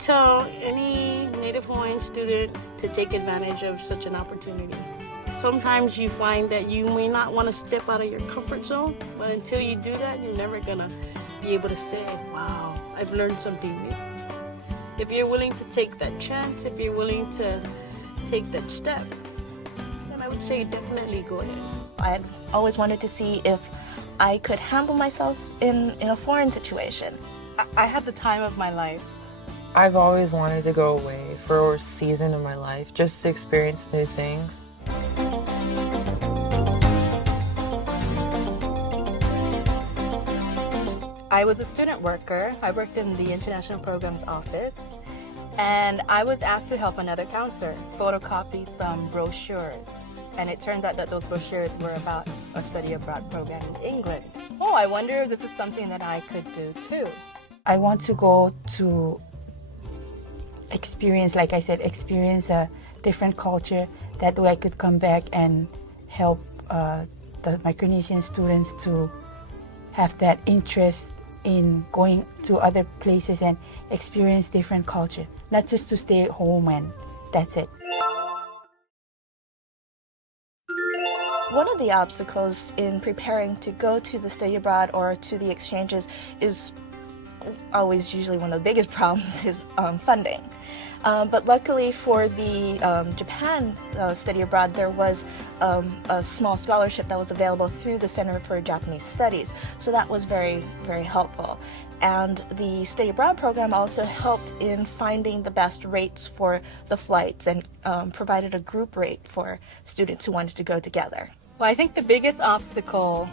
tell any Native Hawaiian student to take advantage of such an opportunity. Sometimes you find that you may not want to step out of your comfort zone, but until you do that, you're never gonna be able to say, wow, I've learned something new. If you're willing to take that chance, if you're willing to take that step, then I would say definitely go ahead. I always wanted to see if I could handle myself in a foreign situation. I had the time of my life. I've always wanted to go away for a season of my life, just to experience new things. I was a student worker. I worked in the International Programs Office, and I was asked to help another counselor photocopy some brochures. And it turns out that those brochures were about a study abroad program in England. Oh, I wonder if this is something that I could do too. I want to go to experience, like I said, experience a different culture. That way I could come back and help the Micronesian students to have that interest in going to other places and experience different culture, not just to stay at home and that's it. One of the obstacles in preparing to go to the study abroad or to the exchanges is always usually one of the biggest problems is funding. But luckily for the Japan study abroad, there was a small scholarship that was available through the Center for Japanese Studies. So that was very, very helpful. And the study abroad program also helped in finding the best rates for the flights and provided a group rate for students who wanted to go together. Well, I think the biggest obstacle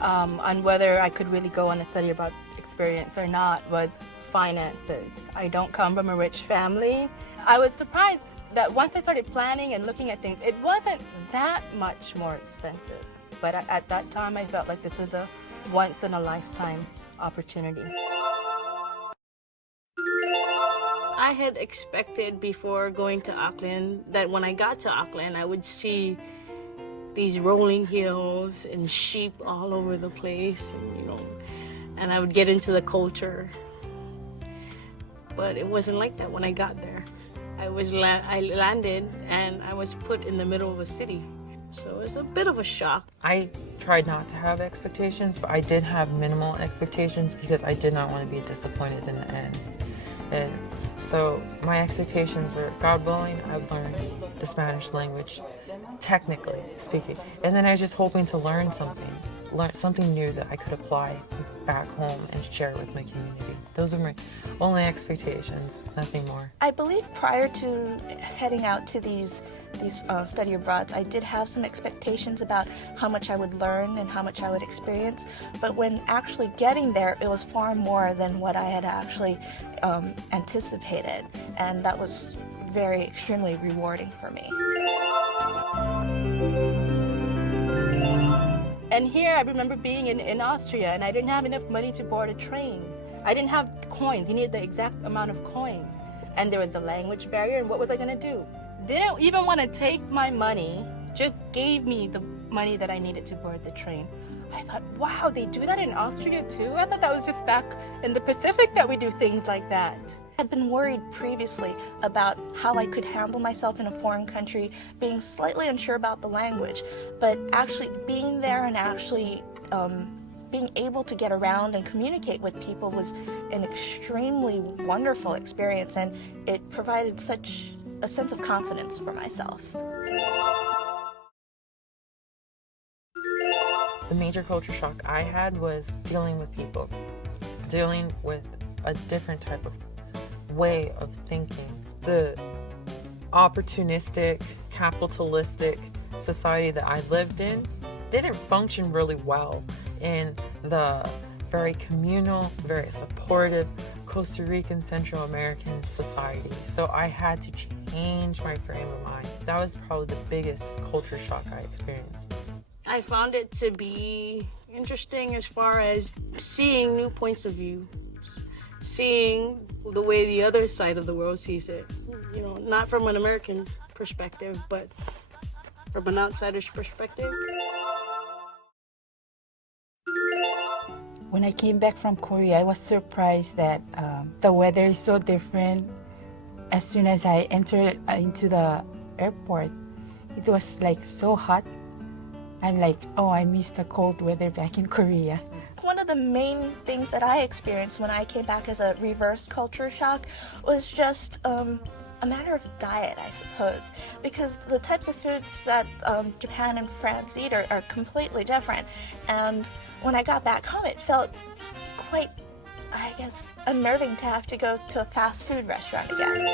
on whether I could really go on a study abroad experience or not was finances. I don't come from a rich family. I was surprised that once I started planning and looking at things, it wasn't that much more expensive. But at that time, I felt like this was a once-in-a-lifetime opportunity. I had expected before going to Auckland that when I got to Auckland, I would see these rolling hills and sheep all over the place, and I would get into the culture. But it wasn't like that when I got there. I landed and I was put in the middle of a city. So it was a bit of a shock. I tried not to have expectations, but I did have minimal expectations because I did not want to be disappointed in the end. And so my expectations were, God willing, I'd learn the Spanish language, technically speaking. And then I was just hoping to learn something new that I could apply back home and share with my community. Those were my only expectations, nothing more. I believe prior to heading out to these study abroads, I did have some expectations about how much I would learn and how much I would experience, but when actually getting there, it was far more than what I had actually anticipated, and that was very extremely rewarding for me. And here I remember being in Austria, and I didn't have enough money to board a train. I didn't have coins. You needed the exact amount of coins. And there was the language barrier, and what was I going to do? Didn't even want to take my money, just gave me the money that I needed to board the train. I thought, wow, they do that in Austria too? I thought that was just back in the Pacific that we do things like that. I had been worried previously about how I could handle myself in a foreign country, being slightly unsure about the language, but actually being there and actually being able to get around and communicate with people was an extremely wonderful experience, and it provided such a sense of confidence for myself. The major culture shock I had was dealing with people, dealing with a different type of way of thinking. The opportunistic, capitalistic society that I lived in didn't function really well in the very communal, very supportive Costa Rican Central American society. So I had to change my frame of mind. That was probably the biggest culture shock I experienced. I found it to be interesting as far as seeing new points of view, seeing the way the other side of the world sees it. Not from an American perspective, but from an outsider's perspective. When I came back from Korea, I was surprised that the weather is so different as soon as I entered into the airport, it was like so hot. I'm like, oh, I miss the cold weather back in Korea. One of the main things that I experienced when I came back as a reverse culture shock was just a matter of diet, I suppose, because the types of foods that Japan and France eat are completely different. And when I got back home, it felt quite, I guess, unnerving to have to go to a fast food restaurant again.